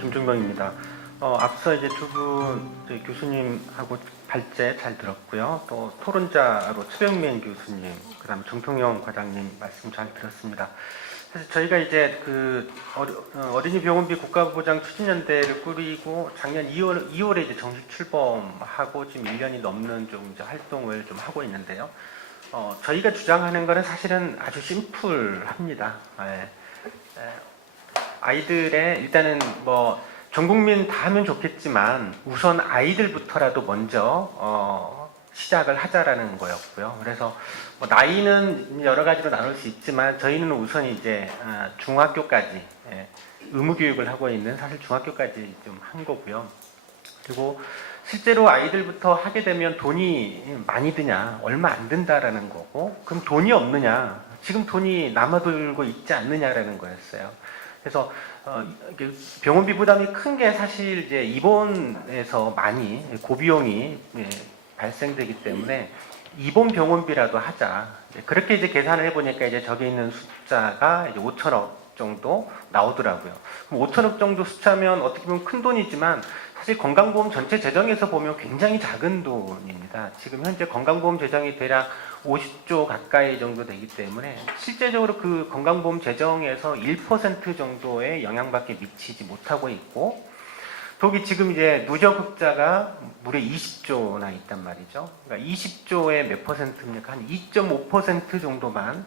김종병입니다. 앞서 이제 두 분 교수님하고 발제 잘 들었고요. 또 토론자로 최병민 교수님, 그다음에 정통영 과장님 말씀 잘 들었습니다. 사실 저희가 이제 어린이 병원비 국가보장 추진연대를 꾸리고 작년 2월에 이제 정식 출범하고 지금 1년이 넘는 좀 이제 활동을 좀 하고 있는데요. 저희가 주장하는 거는 사실은 아주 심플합니다. 아이들의 일단은 전 국민 다 하면 좋겠지만 우선 아이들부터라도 먼저 시작을 하자라는 거였고요. 그래서 나이는 여러 가지로 나눌 수 있지만 저희는 우선 이제 중학교까지 의무 교육을 하고 있는 사실 중학교까지 좀 한 거고요. 그리고 실제로 아이들부터 하게 되면 돈이 많이 드냐, 얼마 안 든다라는 거고, 그럼 돈이 없느냐, 지금 돈이 남아돌고 있지 않느냐라는 거였어요. 그래서 병원비 부담이 큰 게 사실 이제 입원에서 많이 고비용이 발생되기 때문에 입원 병원비라도 하자. 그렇게 이제 계산을 해보니까 이제 저기 있는 숫자가 이제 5천억 정도 나오더라고요. 그럼 5천억 정도 숫자면 어떻게 보면 큰 돈이지만 사실 건강보험 전체 재정에서 보면 굉장히 작은 돈입니다. 지금 현재 건강보험 재정이 대략 50조 가까이 정도 되기 때문에 실제적으로 그 건강보험 재정에서 1% 정도의 영향밖에 미치지 못하고 있고, 거기 지금 이제 누적 흑자가 무려 20조나 있단 말이죠. 그러니까 20조의 몇 퍼센트입니까? 한 2.5% 정도만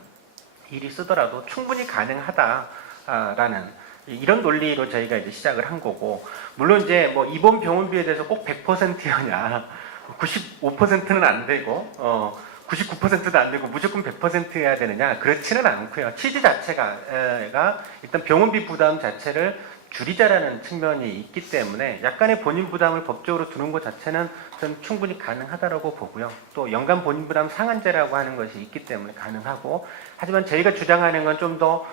일이 쓰더라도 충분히 가능하다라는 이런 논리로 저희가 이제 시작을 한 거고, 물론 이제 입원 병원비에 대해서 꼭 100%였냐, 95%는 안 되고, 99%도 안 되고 무조건 100%여야 되느냐, 그렇지는 않고요. 취지 자체가 일단 병원비 부담 자체를 줄이자라는 측면이 있기 때문에 약간의 본인 부담을 법적으로 두는 것 자체는 저는 충분히 가능하다고 보고요. 또 연간 본인 부담 상한제라고 하는 것이 있기 때문에 가능하고, 하지만 저희가 주장하는 건 좀 더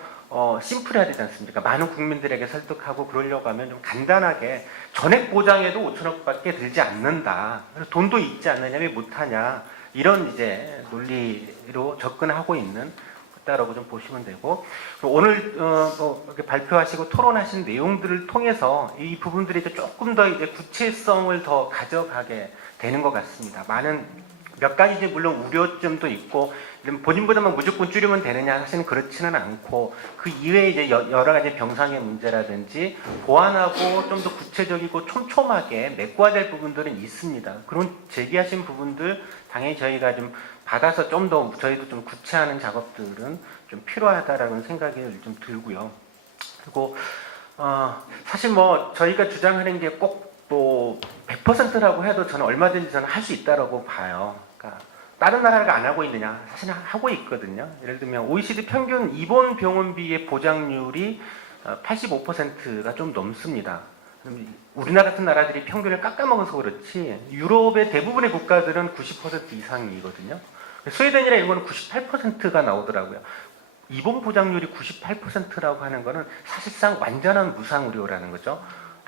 심플해야 되지 않습니까? 많은 국민들에게 설득하고 그러려고 하면 좀 간단하게 전액 보장에도 5천억밖에 들지 않는다. 그래서 돈도 있지 않느냐, 왜 못하냐, 이런 이제 논리로 접근하고 있는 거다라고 좀 보시면 되고, 오늘 이렇게 발표하시고 토론하신 내용들을 통해서 이 부분들이 이제 조금 더 이제 구체성을 더 가져가게 되는 것 같습니다. 많은 몇 가지 이제 물론 우려점도 있고, 본인 부담만 무조건 줄이면 되느냐, 사실은 그렇지는 않고, 그 이외에 이제 여러 가지 병상의 문제라든지 보완하고 좀 더 구체적이고 촘촘하게 메꿔야 될 부분들은 있습니다. 그런 제기하신 부분들 당연히 저희가 좀 받아서 좀 더 저희도 좀 구체화하는 작업들은 좀 필요하다라는 생각이 좀 들고요. 그리고 사실 저희가 주장하는 게 꼭 100%라고 해도 저는 얼마든지 저는 할 수 있다라고 봐요. 그러니까 다른 나라가 안 하고 있느냐? 사실 하고 있거든요. 예를 들면 OECD 평균 입원 병원비의 보장률이 85%가 좀 넘습니다. 우리나라 같은 나라들이 평균을 깎아먹어서 그렇지 유럽의 대부분의 국가들은 90% 이상이거든요. 스웨덴이나 이런 거는 98%가 나오더라고요. 입원 보장률이 98%라고 하는 거는 사실상 완전한 무상의료라는 거죠.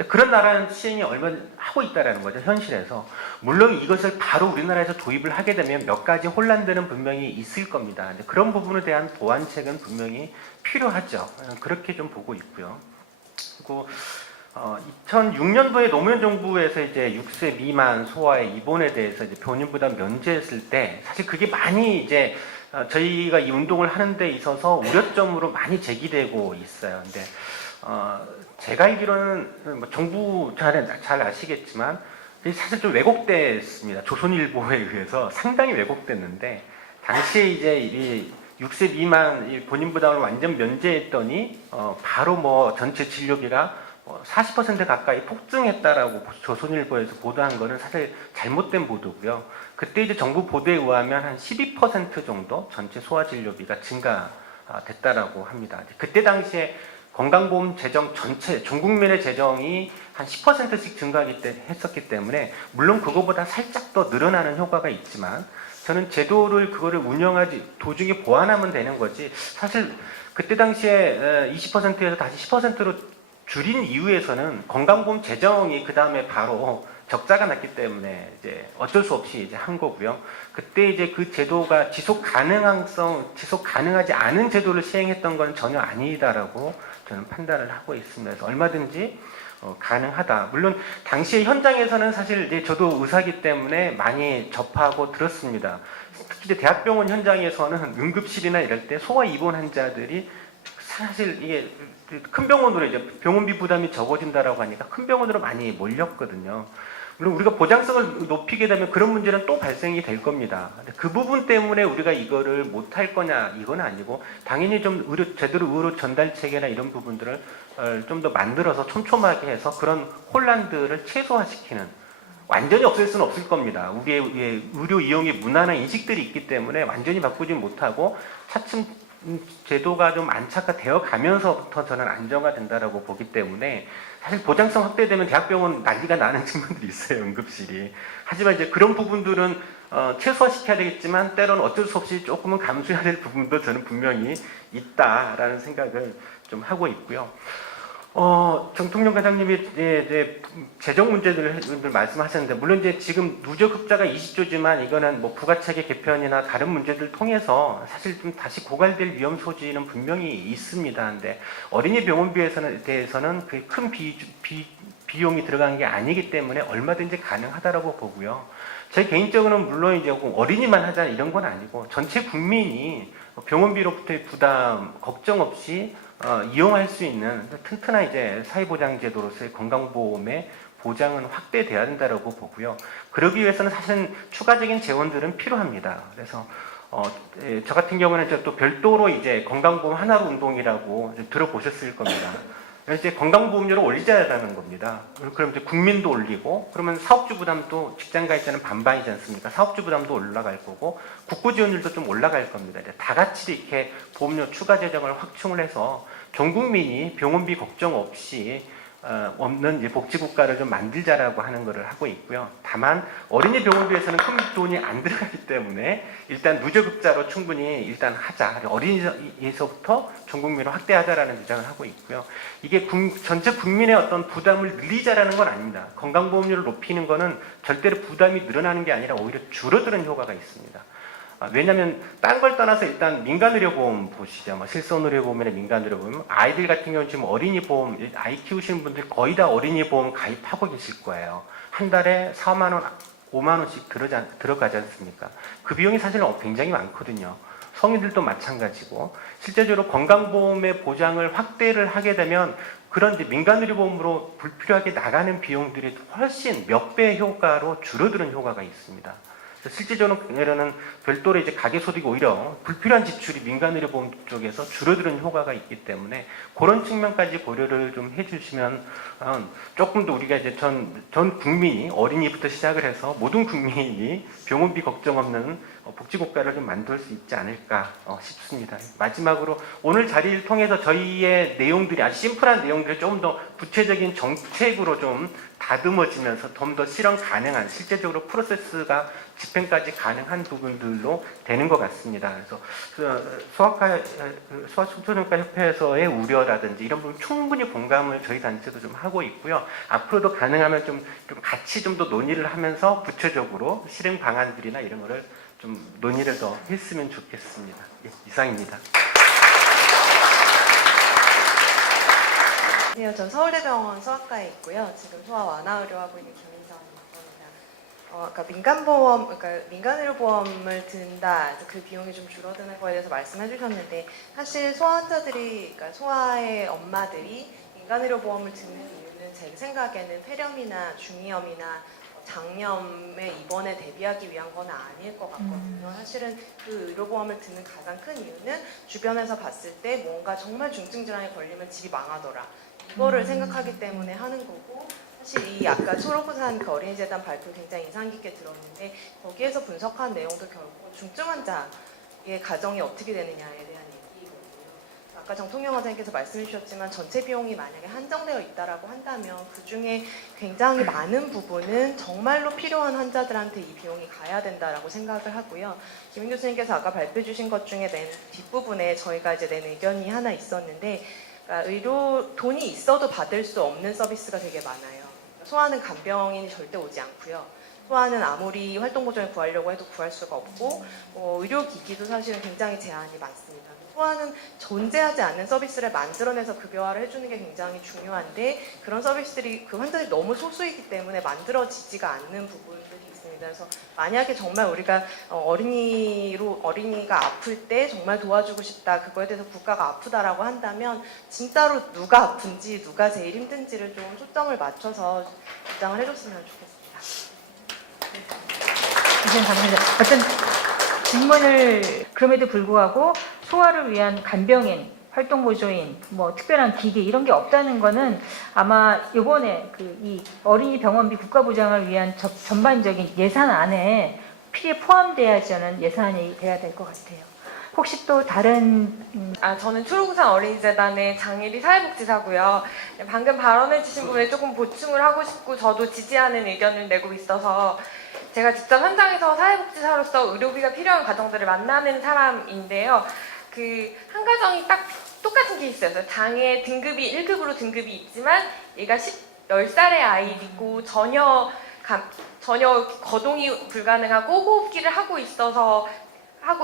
그런 나라는 시행이 얼마 하고 있다라는 거죠, 현실에서. 물론 이것을 바로 우리나라에서 도입을 하게 되면 몇 가지 혼란들은 분명히 있을 겁니다. 그런 부분에 대한 보완책은 분명히 필요하죠. 그렇게 좀 보고 있고요. 그리고 2006년도에 노무현 정부에서 이제 6세 미만 소아의 입원에 대해서 이제 본인 부담 면제했을 때 사실 그게 많이 이제 저희가 이 운동을 하는 데 있어서 우려점으로 많이 제기되고 있어요. 근데 제가 알기로는 정부 잘 아시겠지만 사실 좀 왜곡됐습니다. 조선일보에 의해서 상당히 왜곡됐는데, 당시에 이제 이 6세 미만 본인 부담을 완전 면제했더니 바로 전체 진료비가 40% 가까이 폭증했다라고 조선일보에서 보도한 거는 사실 잘못된 보도고요. 그때 이제 정부 보도에 의하면 한 12% 정도 전체 소아진료비가 증가됐다라고 합니다. 그때 당시에 건강보험 재정 전체, 전 국민의 재정이 한 10%씩 증가했었기 때문에, 물론 그거보다 살짝 더 늘어나는 효과가 있지만, 저는 제도를 그거를 운영하지, 도중에 보완하면 되는 거지, 사실 그때 당시에 20%에서 다시 10%로 줄인 이유에서는 건강보험 재정이 그 다음에 바로 적자가 났기 때문에 이제 어쩔 수 없이 이제 한 거고요. 그때 이제 그 제도가 지속 가능하지 않은 제도를 시행했던 건 전혀 아니다라고 저는 판단을 하고 있습니다. 그래서 얼마든지 가능하다. 물론 당시의 현장에서는 사실 이제 저도 의사기 때문에 많이 접하고 들었습니다. 특히 이제 대학병원 현장에서는 응급실이나 이럴 때 소아 입원 환자들이 사실 이게 큰 병원으로 이제 병원비 부담이 적어진다라고 하니까 큰 병원으로 많이 몰렸거든요. 물론 우리가 보장성을 높이게 되면 그런 문제는 또 발생이 될 겁니다. 그 부분 때문에 우리가 이거를 못할 거냐 이건 아니고 당연히 좀 제대로 의료 전달 체계나 이런 부분들을 좀 더 만들어서 촘촘하게 해서 그런 혼란들을 최소화시키는, 완전히 없앨 수는 없을 겁니다. 우리의 의료 이용의 문화나 인식들이 있기 때문에 완전히 바꾸지 못하고 차츰 제도가 좀 안착화되어 가면서부터 저는 안정화된다라고 보기 때문에 사실 보장성 확대되면 대학병원 난리가 나는 측면들이 있어요, 응급실이. 하지만 이제 그런 부분들은 최소화시켜야 되겠지만 때로는 어쩔 수 없이 조금은 감수해야 될 부분도 저는 분명히 있다라는 생각을 좀 하고 있고요. 정통령 과장님이 이제 재정 문제들을 말씀하셨는데, 물론 이제 지금 누적 흑자가 20조지만 이거는 뭐 부가체계 개편이나 다른 문제들 통해서 사실 좀 다시 고갈될 위험 소지는 분명히 있습니다. 근데 어린이 병원비에 대해서는 그 큰 비용이 들어간 게 아니기 때문에 얼마든지 가능하다라고 보고요. 제 개인적으로는 물론 이제 어린이만 하자 이런 건 아니고 전체 국민이 병원비로부터의 부담 걱정 없이 이용할 수 있는 튼튼한 이제 사회보장제도로서의 건강보험의 보장은 확대돼야 된다고 보고요. 그러기 위해서는 사실은 추가적인 재원들은 필요합니다. 그래서 저 같은 경우는 또 별도로 이제 건강보험 하나로 운동이라고 들어보셨을 겁니다. 이제 건강보험료를 올리자라는 겁니다. 그럼 이제 국민도 올리고, 그러면 사업주 부담도 직장가입자는 반반이지 않습니까? 사업주 부담도 올라갈 거고, 국고 지원율도 좀 올라갈 겁니다. 이제 다 같이 이렇게 보험료 추가 재정을 확충을 해서 전 국민이 병원비 걱정 없이 없는 이제 복지국가를 좀 만들자라고 하는 것을 하고 있고요. 다만 어린이 병원비에서는 큰 돈이 안 들어가기 때문에 일단 누적흑자로 충분히 일단 하자. 어린이에서부터 전 국민으로 확대하자라는 주장을 하고 있고요. 이게 전체 국민의 어떤 부담을 늘리자라는 건 아닙니다. 건강보험료를 높이는 거는 절대로 부담이 늘어나는 게 아니라 오히려 줄어드는 효과가 있습니다. 왜냐하면 딴 걸 떠나서 일단 민간의료보험 보시죠. 뭐 실손의료보험이나 민간의료보험, 아이들 같은 경우는 지금 어린이보험, 아이 키우시는 분들 거의 다 어린이보험 가입하고 계실 거예요. 한 달에 4만 원, 5만 원씩 들어가지 않습니까? 그 비용이 사실은 굉장히 많거든요. 성인들도 마찬가지고, 실제적으로 건강보험의 보장을 확대를 하게 되면 그런 이제 민간의료보험으로 불필요하게 나가는 비용들이 훨씬 몇 배의 효과로 줄어드는 효과가 있습니다. 실제적으로는 별도로 이제 가계소득이 오히려 불필요한 지출이 민간의료보험 쪽에서 줄어드는 효과가 있기 때문에 그런 측면까지 고려를 좀 해주시면 조금 더 우리가 이제 전 국민이, 어린이부터 시작을 해서 모든 국민이 병원비 걱정 없는 복지국가를 좀 만들 수 있지 않을까 싶습니다. 마지막으로 오늘 자리를 통해서 저희의 내용들이 아주 심플한 내용들이 조금 더 구체적인 정책으로 좀 다듬어지면서 좀 더 실현 가능한, 실제적으로 프로세스가 집행까지 가능한 부분들로 되는 것 같습니다. 그래서 소아청소년과 협회에서의 우려라든지 이런 부분 충분히 공감을 저희 단체도 좀 하고 있고요. 앞으로도 가능하면 좀 같이 좀 더 논의를 하면서 구체적으로 실행 방안들이나 이런 거를 좀 논의를 더 했으면 좋겠습니다. 예, 이상입니다. 네, 전 서울대병원 소아과에 있고요. 지금 소아 완화의료 하고 있는 김인성입니다. 그러니까 민간보험, 그러니까 민간의료보험을 든다, 그 비용이 좀 줄어드는 거에 대해서 말씀해주셨는데, 사실 소아 환자들이, 그러니까 소아의 엄마들이 민간의료보험을 드는 이유는 제 생각에는 폐렴이나 중이염이나 장염에 입원에 대비하기 위한 건 아닐 것 같거든요. 사실은 그 의료보험을 드는 가장 큰 이유는 주변에서 봤을 때 뭔가 정말 중증 질환에 걸리면 집이 망하더라, 이거를 생각하기 때문에 하는 거고, 사실 이 아까 초록우산 그 어린이재단 발표 굉장히 인상 깊게 들었는데 거기에서 분석한 내용도 결국 중증 환자의 가정이 어떻게 되느냐에 대한 얘기거든요. 아까 정통영 원장님께서 말씀해 주셨지만 전체 비용이 만약에 한정되어 있다라고 한다면 그 중에 굉장히 많은 부분은 정말로 필요한 환자들한테 이 비용이 가야 된다라고 생각을 하고요. 김인 교수님께서 아까 발표해 주신 것 중에 낸 뒷부분에 저희가 이제 낸 의견이 하나 있었는데, 그러니까 의료 돈이 있어도 받을 수 없는 서비스가 되게 많아요. 소아는 간병인이 절대 오지 않고요. 소아는 아무리 활동보조를 구하려고 해도 구할 수가 없고 의료기기도 사실은 굉장히 제한이 많습니다. 소아는 존재하지 않는 서비스를 만들어내서 급여화를 해주는 게 굉장히 중요한데 그런 서비스들이 그 환자들이 너무 소수이기 때문에 만들어지지가 않는 부분들이 있습니다. 그래서 만약에 정말 우리가 어린이가 아플 때 정말 도와주고 싶다, 그거에 대해서 국가가 아프다라고 한다면 진짜로 누가 아픈지 누가 제일 힘든지를 좀 초점을 맞춰서 주장을 해줬으면 좋겠습니다. 선생님 감사합니다. 어떤 질문을 그럼에도 불구하고 소아를 위한 간병인, 활동보조인, 뭐 특별한 기기 이런 게 없다는 거는 아마 이번에 이 어린이 병원비 국가 보장을 위한 전반적인 예산 안에 필히 포함돼야지 않은 예산이 돼야 될 것 같아요. 혹시 또 다른 저는 초록우산 어린이재단의 장예리 사회복지사고요. 방금 발언해주신 부분에 조금 보충을 하고 싶고 저도 지지하는 의견을 내고 있어서 제가 직접 현장에서 사회복지사로서 의료비가 필요한 가정들을 만나는 사람인데요. 한 가정이 딱 똑같은 케이스였어요. 장애 등급이 1급으로 등급이 있지만 얘가 10살의 아이이고 전혀 거동이 불가능하고 호흡기를 하고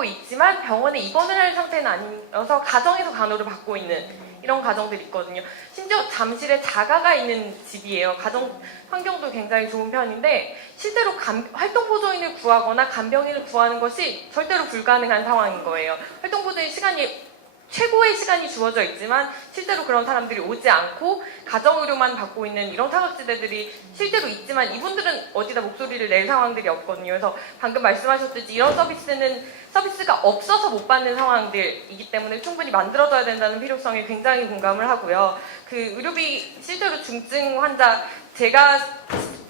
있지만 병원에 입원을 할 상태는 아니어서 가정에서 간호를 받고 있는 이런 가정들이 있거든요. 심지어 잠실에 자가가 있는 집이에요. 가정 환경도 굉장히 좋은 편인데 실제로 활동보조인을 구하거나 간병인을 구하는 것이 절대로 불가능한 상황인 거예요. 활동보조인 최고의 시간이 주어져 있지만 실제로 그런 사람들이 오지 않고 가정의료만 받고 있는 이런 사각지대들이 실제로 있지만 이분들은 어디다 목소리를 낼 상황들이 없거든요. 그래서 방금 말씀하셨듯이 이런 서비스가 없어서 못 받는 상황들이기 때문에 충분히 만들어져야 된다는 필요성에 굉장히 공감을 하고요. 의료비 실제로 중증 환자 제가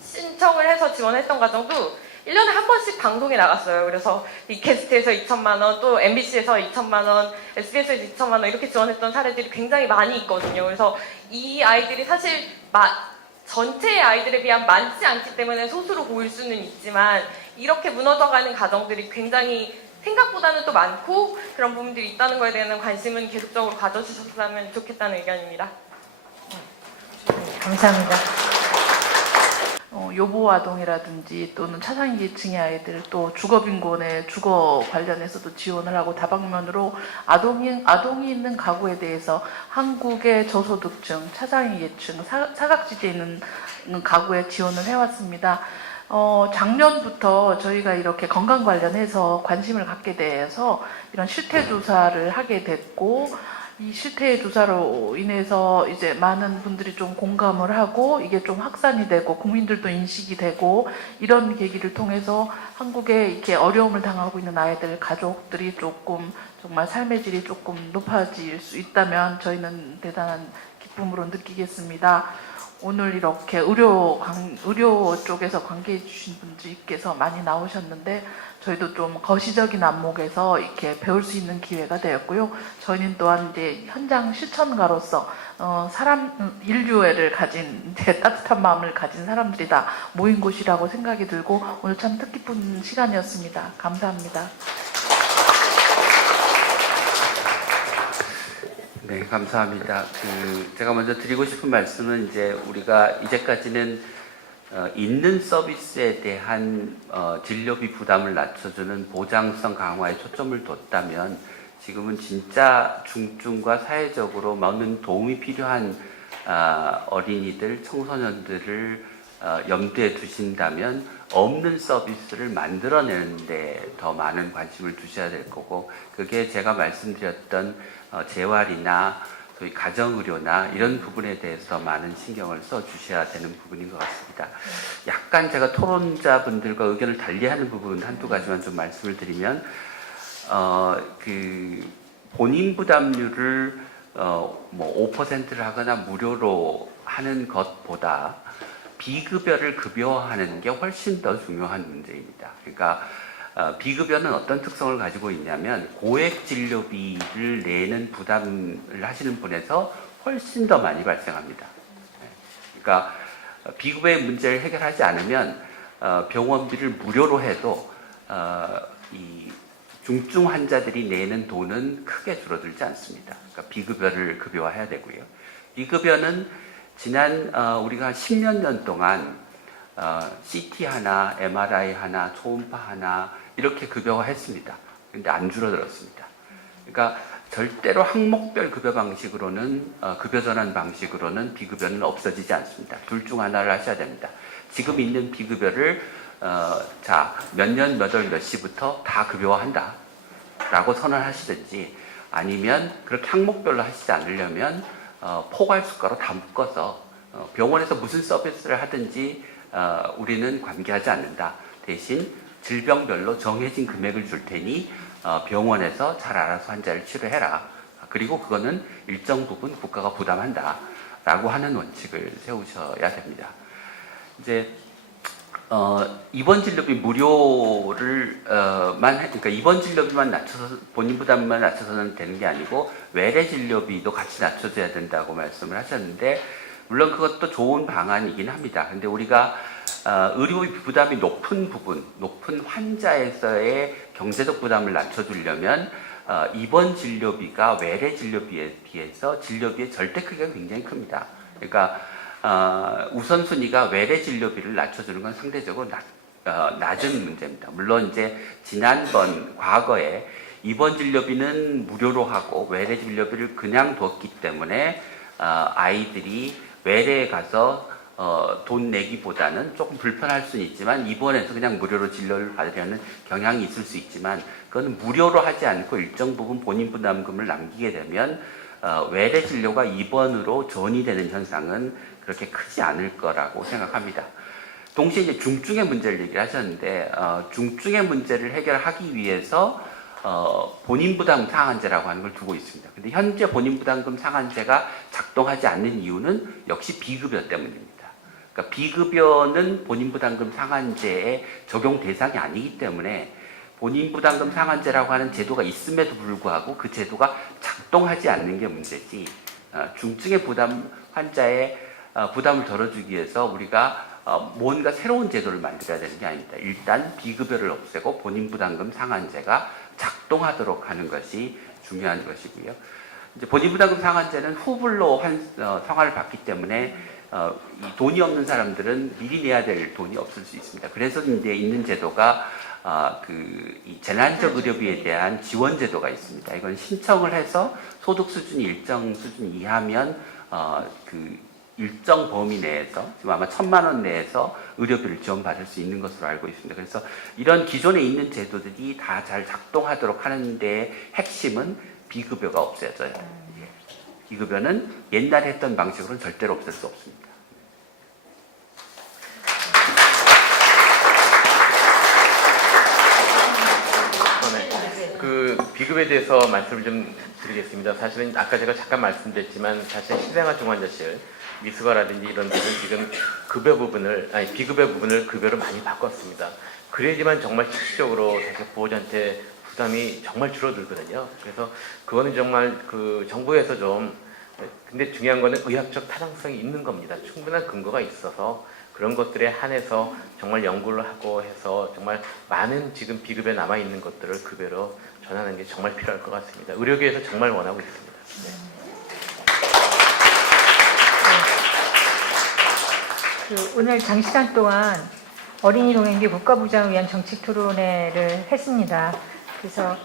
신청을 해서 지원했던 과정도 1년에 한 번씩 방송에 나갔어요. 그래서 이캐스트에서 2천만 원, 또 MBC에서 2천만 원, SBS에서 2천만 원 이렇게 지원했던 사례들이 굉장히 많이 있거든요. 그래서 이 아이들이 사실 전체 아이들에 비하면 많지 않기 때문에 소수로 보일 수는 있지만 이렇게 무너져가는 가정들이 굉장히 생각보다는 또 많고 그런 부분들이 있다는 거에 대한 관심은 계속적으로 가져주셨으면 좋겠다는 의견입니다. 네, 감사합니다. 요보아동이라든지 또는 차상위계층의 아이들 또 주거빈곤의 주거 관련해서도 지원을 하고 다방면으로 아동이 있는 가구에 대해서 한국의 저소득층, 차상위계층, 사각지대에 있는 가구에 지원을 해왔습니다. 작년부터 저희가 이렇게 건강 관련해서 관심을 갖게 돼서 이런 실태조사를 하게 됐고 이 실태조사로 인해서 이제 많은 분들이 좀 공감을 하고 이게 좀 확산이 되고 국민들도 인식이 되고 이런 계기를 통해서 한국에 이렇게 어려움을 당하고 있는 아이들 가족들이 조금 정말 삶의 질이 조금 높아질 수 있다면 저희는 대단한 기쁨으로 느끼겠습니다. 오늘 이렇게 의료 쪽에서 관계해 주신 분들께서 많이 나오셨는데 저희도 좀 거시적인 안목에서 이렇게 배울 수 있는 기회가 되었고요. 저희는 또한 이제 현장 실천가로서 인류애를 가진 따뜻한 마음을 가진 사람들이 다 모인 곳이라고 생각이 들고 오늘 참 뜻깊은 시간이었습니다. 감사합니다. 네, 감사합니다. 제가 먼저 드리고 싶은 말씀은 이제 우리가 이제까지는 있는 서비스에 대한 진료비 부담을 낮춰주는 보장성 강화에 초점을 뒀다면 지금은 진짜 중증과 사회적으로 많은 도움이 필요한 어린이들, 청소년들을 염두에 두신다면 없는 서비스를 만들어내는 데 더 많은 관심을 두셔야 될 거고 그게 제가 말씀드렸던 재활이나 소위 가정의료나 이런 부분에 대해서 많은 신경을 써주셔야 되는 부분인 것 같습니다. 약간 제가 토론자분들과 의견을 달리하는 부분 한두 가지만 좀 말씀을 드리면 본인 부담률을 5%를 하거나 무료로 하는 것보다 비급여를 급여화하는 게 훨씬 더 중요한 문제입니다. 그러니까 비급여는 어떤 특성을 가지고 있냐면 고액 진료비를 내는 부담을 하시는 분에서 훨씬 더 많이 발생합니다. 그러니까 비급여의 문제를 해결하지 않으면 병원비를 무료로 해도 이 중증 환자들이 내는 돈은 크게 줄어들지 않습니다. 그러니까 비급여를 급여화해야 되고요. 비급여는 지난 우리가 10몇 년 동안 CT 하나, MRI 하나, 초음파 하나 이렇게 급여화했습니다. 근데 안 줄어들었습니다. 그러니까 절대로 항목별 급여 방식으로는 급여 전환 방식으로는 비급여는 없어지지 않습니다. 둘 중 하나를 하셔야 됩니다. 지금 있는 비급여를 몇 년, 몇 월, 몇 시부터 다 급여화한다 라고 선언하시든지 아니면 그렇게 항목별로 하시지 않으려면 포괄수가로 다 묶어서 병원에서 무슨 서비스를 하든지 우리는 관계하지 않는다. 대신 질병별로 정해진 금액을 줄 테니 병원에서 잘 알아서 환자를 치료해라. 그리고 그거는 일정 부분 국가가 부담한다. 라고 하는 원칙을 세우셔야 됩니다. 이제 입원 진료비 무료를 그러니까 입원 진료비만 낮춰서 본인 부담만 낮춰서는 되는 게 아니고 외래 진료비도 같이 낮춰줘야 된다고 말씀을 하셨는데 물론 그것도 좋은 방안이긴 합니다. 근데 우리가 의료비 부담이 높은 부분, 높은 환자에서의 경제적 부담을 낮춰주려면 입원 진료비가 외래 진료비에 비해서 진료비의 절대 크기가 굉장히 큽니다. 그러니까 우선순위가 외래 진료비를 낮춰주는 건 상대적으로 낮은 문제입니다. 물론 이제 지난번 과거에 입원 진료비는 무료로 하고 외래 진료비를 그냥 뒀기 때문에 아이들이 외래에 가서 돈 내기보다는 조금 불편할 수는 있지만 입원해서 그냥 무료로 진료를 받으려는 경향이 있을 수 있지만 그건 무료로 하지 않고 일정 부분 본인 부담금을 남기게 되면 외래 진료가 입원으로 전이되는 현상은 그렇게 크지 않을 거라고 생각합니다. 동시에 이제 중증의 문제를 얘기를 하셨는데 중증의 문제를 해결하기 위해서 본인 부담 상한제라고 하는 걸 두고 있습니다. 근데 현재 본인 부담금 상한제가 작동하지 않는 이유는 역시 비급여 때문입니다. 그러니까 비급여는 본인 부담금 상한제의 적용 대상이 아니기 때문에 본인 부담금 상한제라고 하는 제도가 있음에도 불구하고 그 제도가 작동하지 않는 게 문제지 중증의 부담 환자의 부담을 덜어주기 위해서 우리가 뭔가 새로운 제도를 만들어야 되는 게 아닙니다. 일단 비급여를 없애고 본인 부담금 상한제가 작동하도록 하는 것이 중요한 것이고요. 이제 본인 부담금 상한제는 후불로 성화를 받기 때문에 이 돈이 없는 사람들은 미리 내야 될 돈이 없을 수 있습니다. 그래서 이제 있는 제도가 이 재난적 의료비에 대한 지원 제도가 있습니다. 이건 신청을 해서 소득 수준이 일정 수준 이하면 일정 범위 내에서 지금 아마 1,000만 원 내에서 의료비를 지원받을 수 있는 것으로 알고 있습니다. 그래서 이런 기존에 있는 제도들이 다 잘 작동하도록 하는 데 핵심은 비급여가 없어져요. 비급여는 옛날에 했던 방식으로는 절대로 없앨 수 없습니다. 그 비급에 대해서 말씀을 좀 드리겠습니다. 사실은 아까 제가 잠깐 말씀드렸지만 사실 실생활 중환자실 미수가라든지 이런 데는 지금 비급여 부분을 급여로 많이 바꿨습니다. 그래야지만 정말 실질적으로 사실 보호자한테 부담이 정말 줄어들거든요. 그래서 그거는 정말 그 정부에서 근데 중요한 거는 의학적 타당성이 있는 겁니다. 충분한 근거가 있어서 그런 것들에 한해서 정말 연구를 하고 해서 정말 많은 지금 비급여 남아있는 것들을 급여로 전환하는 게 정말 필요할 것 같습니다. 의료계에서 정말 원하고 있습니다. 오늘 장시간 동안 어린이 동행비 국가부장을 위한 정책 토론회를 했습니다. 그래서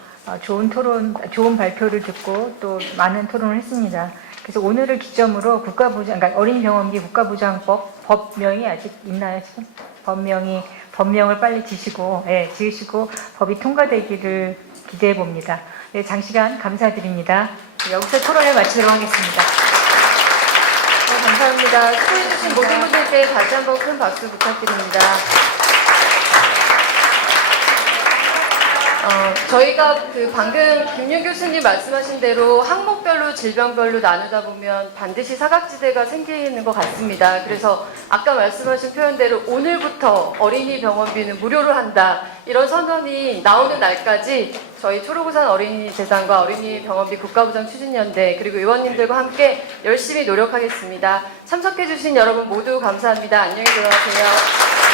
좋은 발표를 듣고 또 많은 토론을 했습니다. 그래서 오늘을 기점으로 그러니까 어린이병원비 국가부장법 법명이 아직 있나요 지금? 법명을 빨리 지으시고 법이 통과되기를 기대해 봅니다. 네, 장시간 감사드립니다. 여기서 토론을 마치도록 하겠습니다. 네, 감사합니다. 수고해주신 모든 분들께 다시 한번 큰 박수 부탁드립니다. 저희가 방금 김윤 교수님 말씀하신 대로 항목별로 질병별로 나누다 보면 반드시 사각지대가 생기는 것 같습니다. 그래서 아까 말씀하신 표현대로 오늘부터 어린이 병원비는 무료로 한다 이런 선언이 나오는 날까지 저희 초록우산 어린이 재단과 어린이 병원비 국가부장 추진연대 그리고 의원님들과 함께 열심히 노력하겠습니다. 참석해주신 여러분 모두 감사합니다. 안녕히 들어가세요.